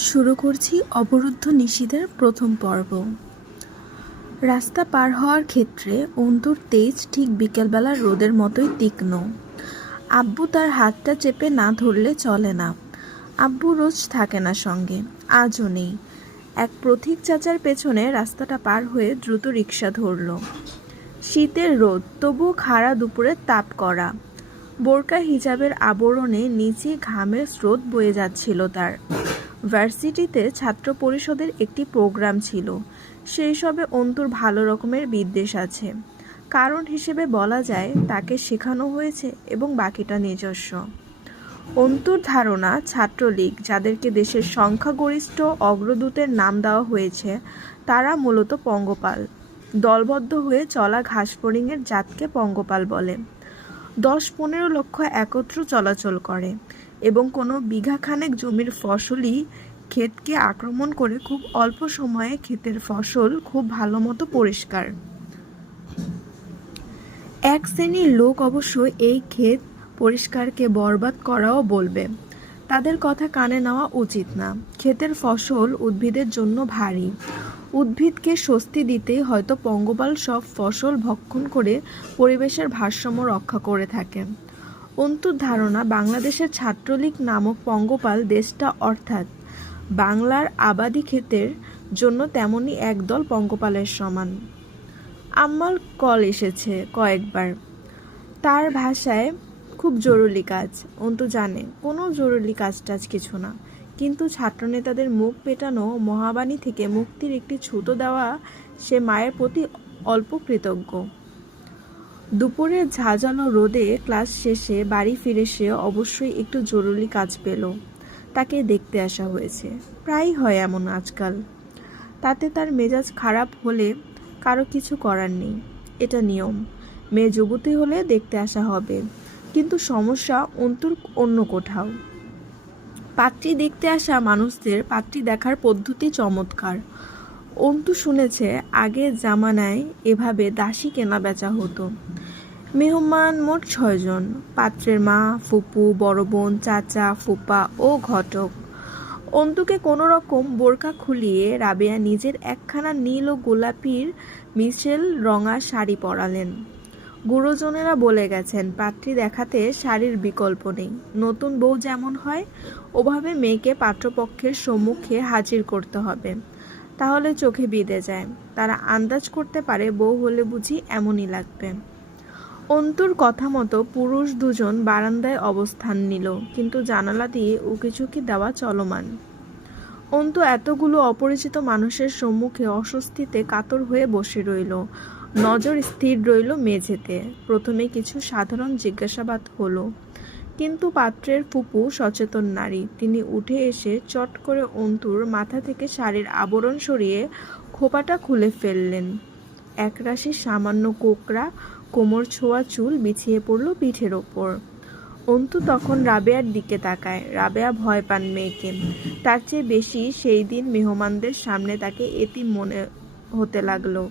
শুরু করছি অবরুদ্ধ নিশীথের প্রথম পর্ব। রাস্তা পার হওয়ার ক্ষেত্রে অন্তুর তেজ ঠিক বিকেলবেলার রোদের মতোই তীক্ষ্ণ। আব্বু তার হাতটা চেপে না ধরলে চলে না। আব্বু রোজ থাকে না সঙ্গে, আজও নেই। এক প্রতীক চাচার পেছনে রাস্তাটা পার হয়ে দ্রুত রিকশা ধরল। শীতের রোদ, তবুও খাড়া দুপুরের তাপ করা। বোরকা হিজাবের আবরণে নিচে ঘামের স্রোত বয়ে যাচ্ছিল তার। ভার্সিটিতে ছাত্র পরিষদের একটি প্রোগ্রাম ছিল, সেই সবে অন্তুর ভালো রকমের বিদ্বেষ আছে। কারণ হিসেবে বলা যায় তাকে শেখানো হয়েছে এবং বাকিটা নিজস্ব। অন্তুর ধারণা ছাত্রলীগ, যাদেরকে দেশের সংখ্যাগরিষ্ঠ অগ্রদূতের নাম দেওয়া হয়েছে, তারা মূলত পঙ্গপাল। দলবদ্ধ হয়ে চলা ঘাসফড়িংয়ের জাতকে পঙ্গপাল বলে। 10-15 লক্ষ একত্র চলাচল করে এবং কোনো বিঘাখানেক জমির ফসলি ক্ষেতকে আক্রমণ করে খুব অল্প সময়ে ক্ষেতের ফসল খুব ভালো মতো পরিষ্কার। এক শ্রেণীর লোক অবশ্য এই ক্ষেত পরিষ্কারকে বরবাদ করাও বলবে। তাদের কথা কানে নেওয়া উচিত না। ক্ষেতের ফসল উদ্ভিদের জন্য ভারী। উদ্ভিদকে স্বস্তি দিতেই হয়তো পঙ্গপাল সব ফসল ভক্ষণ করে পরিবেশের ভারসাম্য রক্ষা করে থাকে। অন্তুর ধারণা বাংলাদেশের ছাত্রলীগ নামক পঙ্গপাল দেশটা অর্থাৎ বাংলার আবাদি ক্ষেতের জন্য তেমনই একদল পঙ্গপালের সমান। আম্মার কল এসেছে কয়েকবার। তার ভাষায় খুব জরুরি কাজ। অন্তু জানে কোনো জরুরি কাজ কিছু না, কিন্তু ছাত্রনেতাদের মুখ পেটানো মহাবাণী থেকে মুক্তির একটি ছুতো দেওয়া সে মায়ের প্রতি অল্প কৃতজ্ঞ। দুপুরের ঝাঁঝালো রোদে ক্লাস শেষে বাড়ি ফিরে সে অবশ্যই একটু জরুরি কাজ পেল। তাকে দেখতে আসা হয়েছে, প্রায়ই হয় এমন আজকাল। তাতে তার মেজাজ খারাপ হলে কারো কিছু করার নেই, এটা নিয়ম। মেয়ে যুবতী হলে দেখতে আসা হবে, কিন্তু সমস্যা অন্তুর অন্য কোথাও। পাত্রী দেখতে আসা মানুষদের পাত্রী দেখার পদ্ধতি চমৎকার। অন্তু শুনেছে আগের জামানায় এভাবে দাসী কেনা বেচা হতো। মেহমান মোট 6 জন, পাত্রের মা, ফুপু, বড় বোন, চাচা, ফুপা ও ঘটক। অন্তুকে কোনো রকম বোরকা খুলিয়ে রাবেয়া নিজের একখানা নীল ও গোলাপির মিশেল রঙা শাড়ি পরালেন। গুরুজনেরা বলে গেছেন পাত্রী দেখাতে শাড়ির বিকল্প নেই। নতুন বউ যেমন হয় ওভাবে মেয়েকে পাত্রপক্ষের সম্মুখে হাজির করতে হবে, তাহলে চোখে বিঁধে যায়। তারা আন্দাজ করতে পারে বউ হলে বুঝি এমনই লাগবে। অন্তুর কথা মতো পুরুষ দুজন বারান্দায় অবস্থান নিল, কিন্তু জানালা দিয়ে উকিঝুঁকি দেওয়া চলমান। অন্তু এতগুলো অপরিচিত মানুষের সম্মুখে অস্বস্তিতে কাতর হয়ে বসে রইল। নজর স্থির রইল মেঝেতে। প্রথমে কিছু সাধারণ জিজ্ঞাসাবাদ হলো, কিন্তু পাত্রের ফুপু সচেতন নারী। তিনি উঠে এসে চট করে অন্তুর মাথা থেকে শাড়ির আবরণ সরিয়ে খোপাটা খুলে ফেললেন। একরাশি সামান্য কোকড়া কোমর ছোঁয়া চুল বিছিয়ে পড়ল পিঠের ওপর। অন্তু তখন রাবেয়ার দিকে তাকায়। রাবেয়া ভয় পান মেয়েকে, তার চেয়ে বেশি সেই দিন মেহমানদের সামনে তাকে এতিম মনে হতে লাগলো।